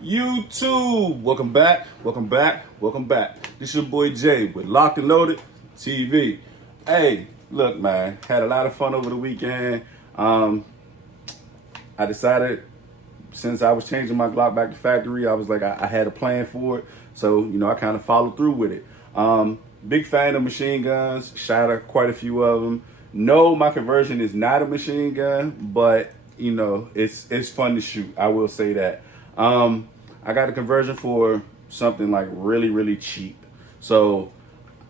YouTube, welcome back. This your boy Jay with Locked and Loaded TV. Hey, look, man, had a lot of fun over the weekend. I decided, since I was changing my Glock back to factory, I was like, I had a plan for it. So, I kind of followed through with it. Big fan of machine guns, shot quite a few of them. No, my conversion is not a machine gun, but, it's fun to shoot. I will say that. I got a conversion for something like really, really cheap. So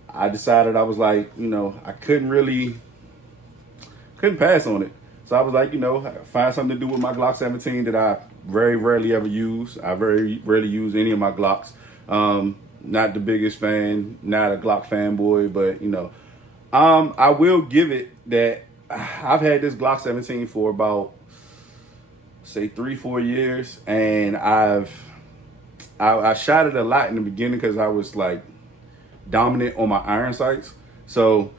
I decided, I was like, I couldn't pass on it. So I was like, find something to do with my Glock 17 that I very rarely ever use. I very rarely use any of my Glocks. Not the biggest fan, not a Glock fanboy, but I will give it that I've had this Glock 17 for about, say, 3-4 years, and I shot it a lot in the beginning because I was like dominant on my iron sights. So,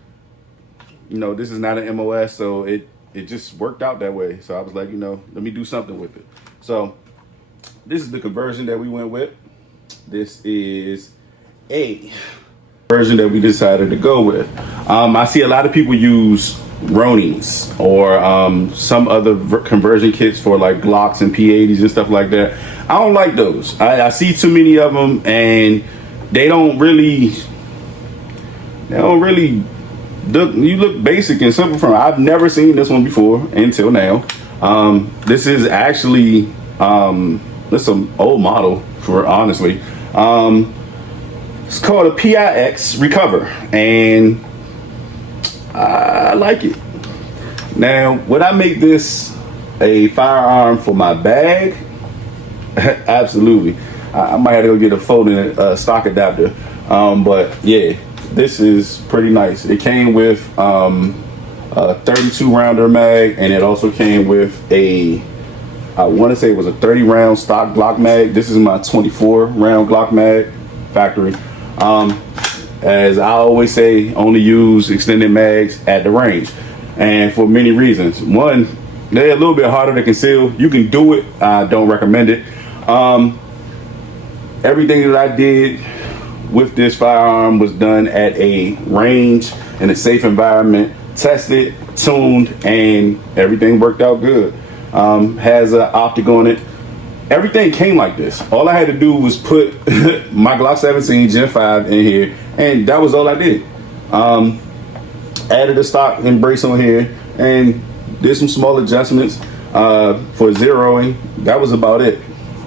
this is not an MOS, so it just worked out that way. So I was like, let me do something with it. So this is the conversion that we went with. This is a version that we decided to go with. I see a lot of people use Ronins or some other conversion kits for like Glocks and P80s and stuff like that. I don't like those. I see too many of them, and they don't really look. You look basic and simple from. I've never seen this one before until now. This is actually this is an old model, for honestly. It's called a P.I.X Recover, and I like it. Now, would I make this a firearm for my bag? Absolutely. I might have to go get a folding stock adapter. But yeah, this is pretty nice. It came with a 32 rounder mag, and it also came with I want to say it was a 30 round stock Glock mag. This is my 24 round Glock mag, factory. As I always say, only use extended mags at the range, and for many reasons. One, they're a little bit harder to conceal. You can do it. I don't recommend it. Everything that I did with this firearm was done at a range in a safe environment, tested, tuned, and everything worked out good. Has an optic on it. Everything came like this. All I had to do was put my Glock 17 Gen 5 in here, and that was all I did. Added a stock embrace on here and did some small adjustments for zeroing. That was about it.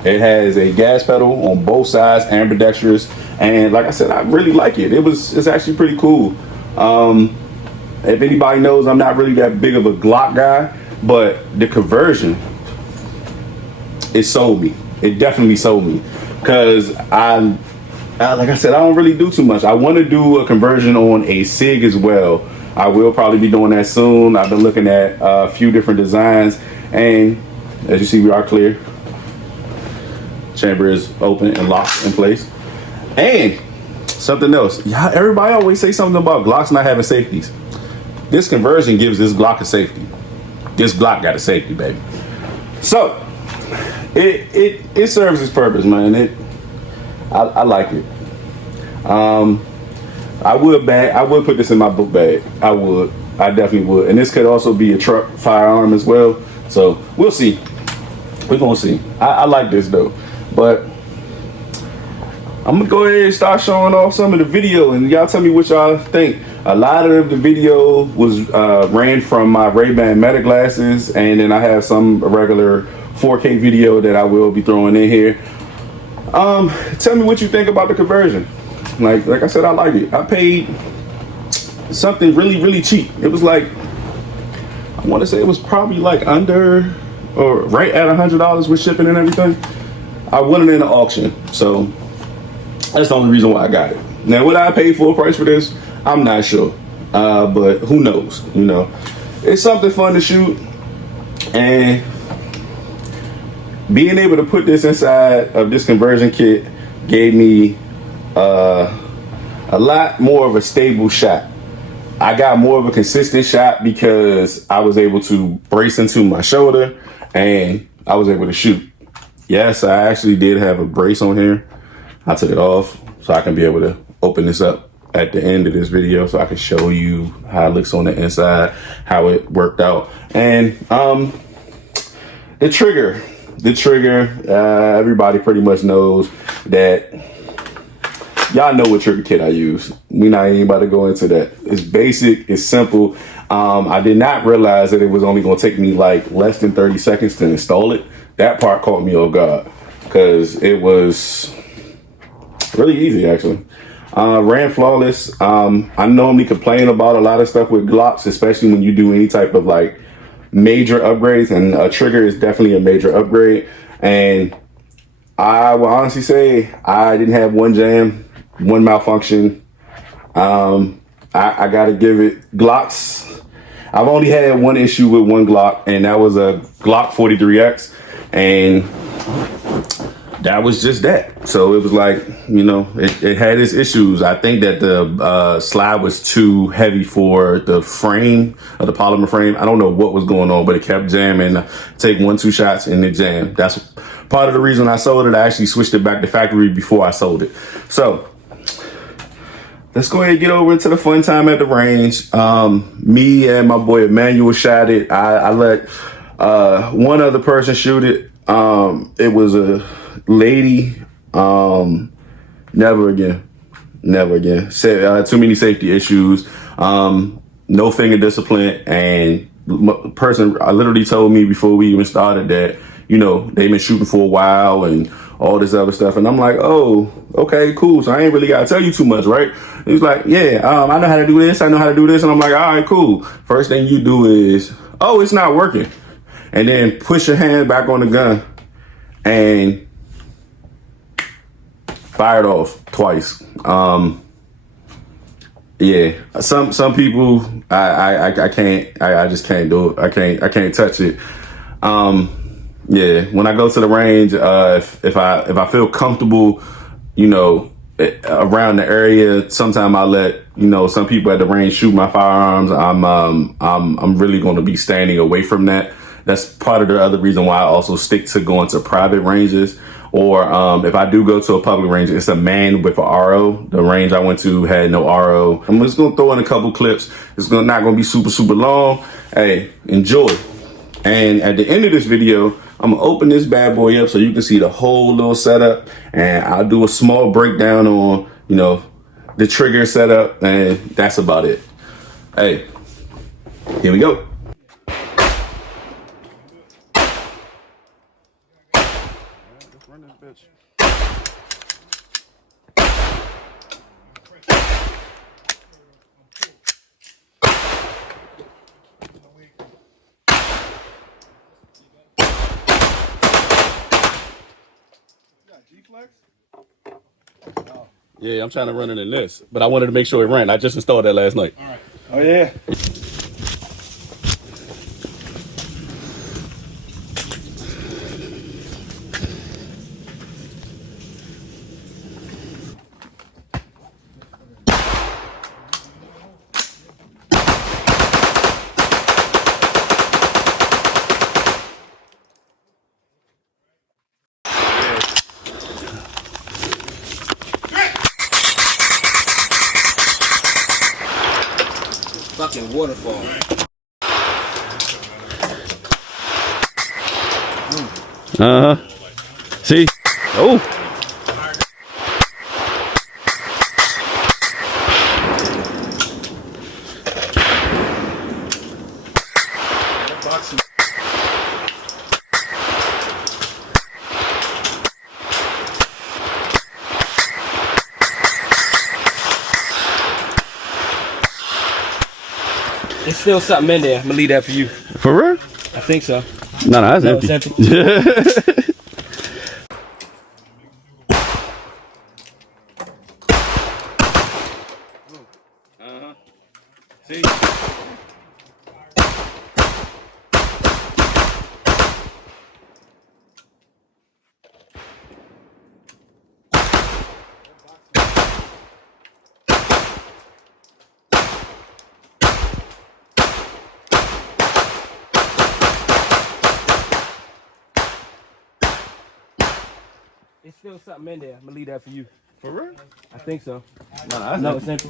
It has a gas pedal on both sides, ambidextrous, and like I said, I really like it. It's actually pretty cool. If anybody knows, I'm not really that big of a Glock guy, but the conversion, it sold me. It definitely sold me, because like I said, I don't really do too much. I want to do a conversion on a SIG as well. I will probably be doing that soon. I've been looking at a few different designs, and as you see, we are clear. Chamber is open and locked in place. And something else, yeah, everybody always say something about Glocks not having safeties. This conversion gives this Glock a safety. This Glock got a safety, baby. So it serves its purpose, man. I like it. I would put this in my book bag. I definitely would. And this could also be a truck firearm as well. So we'll see. We're gonna see. I like this though. But I'm gonna go ahead and start showing off some of the video, and y'all tell me what y'all think. A lot of the video was ran from my Ray-Ban Meta glasses, and then I have some regular 4K video that I will be throwing in here. Tell me what you think about the conversion. Like I said, I like it. I paid something really, really cheap. It was like, I want to say it was probably like under or right at $100 with shipping and everything. I won it in an auction, so that's the only reason why I got it. Now, would I pay full price for this? I'm not sure, but who knows? It's something fun to shoot, and being able to put this inside of this conversion kit gave me a lot more of a stable shot. I got more of a consistent shot because I was able to brace into my shoulder and I was able to shoot. Yes, I actually did have a brace on here. I took it off so I can be able to open this up at the end of this video so I can show you how it looks on the inside, how it worked out. And the trigger, everybody pretty much knows that. Y'all know what trigger kit I use. We not even about to go into that. It's basic, it's simple. I did not realize that it was only gonna take me like less than 30 seconds to install it. That part caught me off guard because it was really easy actually. Ran flawless. I normally complain about a lot of stuff with Glocks, especially when you do any type of like major upgrades, and a trigger is definitely a major upgrade. And I will honestly say I didn't have one jam, one malfunction. I gotta give it Glocks. I've only had one issue with one Glock, and that was a Glock 43X, and that was just that. So it was like, you know, it had its issues. I think that the slide was too heavy for the frame, of the polymer frame. I don't know what was going on, but it kept jamming. Take 1-2 shots and it jammed. That's part of the reason I sold it. I actually switched it back to factory before I sold it. So let's go ahead and get over into the fun time at the range. Me and my boy Emmanuel shot it. I let one other person shoot it. It was a lady. Never again. Too many safety issues. No finger discipline. And person literally told me before we even started that, you know, they've been shooting for a while and all this other stuff. And I'm like, oh, okay, cool. So I ain't really got to tell you too much, right? He was like, yeah, I know how to do this. I know how to do this. And I'm like, all right, cool. First thing you do is, oh, it's not working. And then push your hand back on the gun and fired off twice. Yeah, some people, I can't, I just can't do it. I can't touch it. Yeah, when I go to the range, if I feel comfortable, you know, around the area, sometimes I let, you know, some people at the range shoot my firearms. I'm really going to be standing away from that. That's part of the other reason why I also stick to going to private ranges. Or if I do go to a public range, it's a man with an RO. The range I went to had no RO. I'm just going to throw in a couple clips. It's not going to be super long. Hey, enjoy. And at the end of this video, I'm gonna open this bad boy up so you can see the whole little setup, and I'll do a small breakdown on, you know, the trigger setup, and that's about it. Hey, here we go. Yeah, I'm trying to run it in this, but I wanted to make sure it ran. I just installed that last night. All right. Oh yeah. Fucking waterfall. See? Oh. There's still something in there. I'm gonna leave that for you. For real? I think so. No, that's No, empty. it's empty. See? still something in there. I'm gonna leave that for you. For real? I think so. Nah, No, it's empty.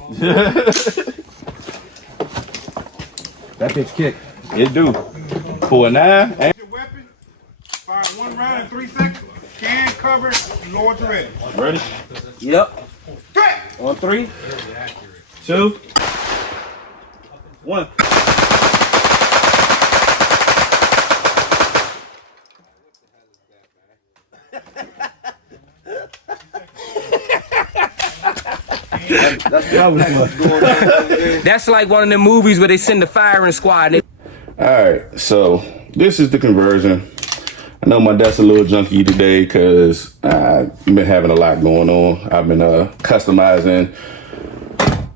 That bitch kick. It do. For a 9. And Your weapon, fire 1 round in 3 seconds. Can cover, lower to ready. ready? Yep. On 3, 2, 1. That's like one of the movies where they send the firing squad. And All right, so this is the conversion. I know my dad's a little junky today because I've been having a lot going on. I've been customizing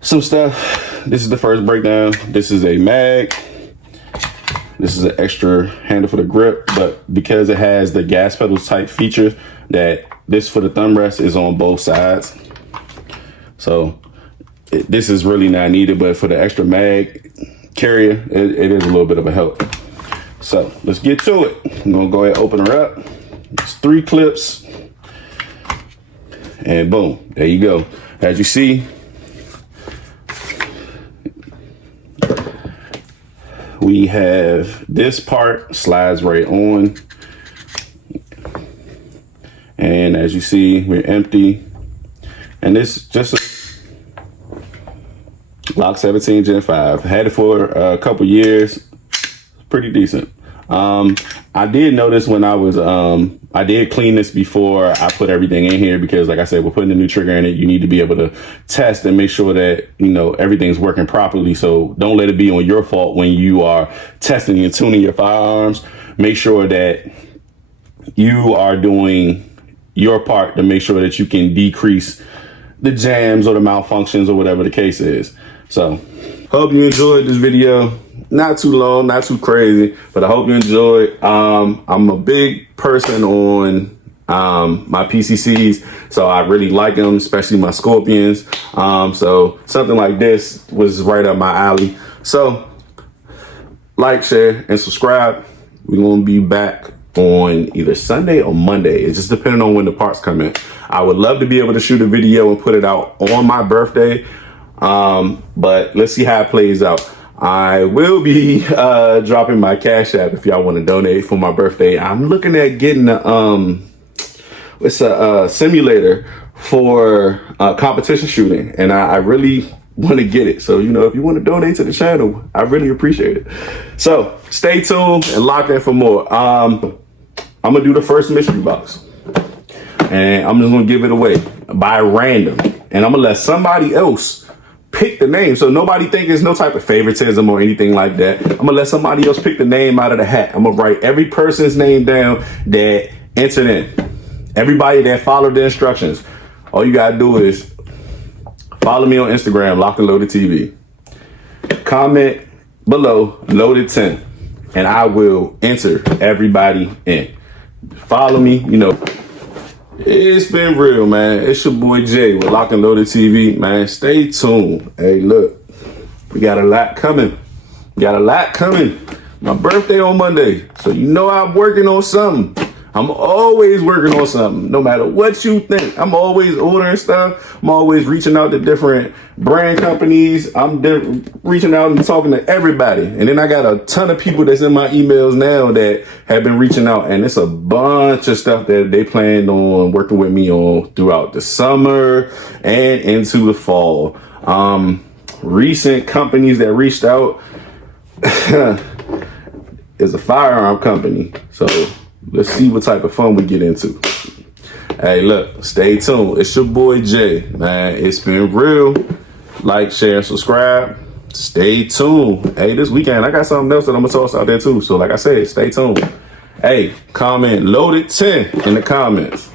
some stuff. This is the first breakdown. This is a mag. This is an extra handle for the grip, but because it has the gas pedals type feature, that this for the thumb rest is on both sides. So this is really not needed, but for the extra mag carrier, it is a little bit of a help. So let's get to it. I'm gonna go ahead and open her up. It's 3 clips. And boom, there you go. As you see, we have this part slides right on. And as you see, we're empty. And this is just a Glock 17 Gen 5. Had it for a couple years. Pretty decent. I did notice when I was, I did clean this before I put everything in here because like I said, we're putting a new trigger in it. You need to be able to test and make sure that, you know, everything's working properly. So don't let it be on your fault when you are testing and tuning your firearms. Make sure that you are doing your part to make sure that you can decrease the jams or the malfunctions or whatever the case is. So hope you enjoyed this video. Not too long, not too crazy, but I hope you enjoyed. I'm a big person on my PCCs, so I really like them, especially my Scorpions. So something like this was right up my alley. So like, share, and subscribe. We're gonna be back on either Sunday or Monday. It's just depending on when the parts come in. I would love to be able to shoot a video and put it out on my birthday, but let's see how it plays out. I will be dropping my Cash App if y'all want to donate for my birthday. I'm looking at getting it's a simulator for competition shooting, and I really want to get it. So, you know, if you want to donate to the channel, I really appreciate it. So stay tuned and lock in for more. I'm gonna do the first mystery box, and I'm just gonna give it away by random, and I'm gonna let somebody else pick the name, so nobody think it's no type of favoritism or anything like that. I'm gonna let somebody else pick the name out of the hat. I'm gonna write every person's name down that entered in. Everybody that followed the instructions. All you gotta do is follow me on Instagram, Lock and Loaded TV. Comment below Loaded 10, and I will enter everybody in. Follow me, you know. It's been real, man. It's your boy Jay with Lock and Loaded TV, man. Stay tuned. Hey, look, we got a lot coming. My birthday on Monday, so you know I'm working on something. I'm always working on something, no matter what you think. I'm always ordering stuff. I'm always reaching out to different brand companies. I'm reaching out and talking to everybody. And then I got a ton of people that's in my emails now that have been reaching out. And it's a bunch of stuff that they planned on working with me on throughout the summer and into the fall. Recent companies that reached out is a firearm company. So let's see what type of fun we get into. Hey, look, stay tuned. It's your boy Jay, man. It's been real. Like, share, subscribe. Stay tuned. Hey, this weekend I got something else that I'm gonna toss out there too. So like I said, stay tuned. Hey, comment Loaded 10 in the comments.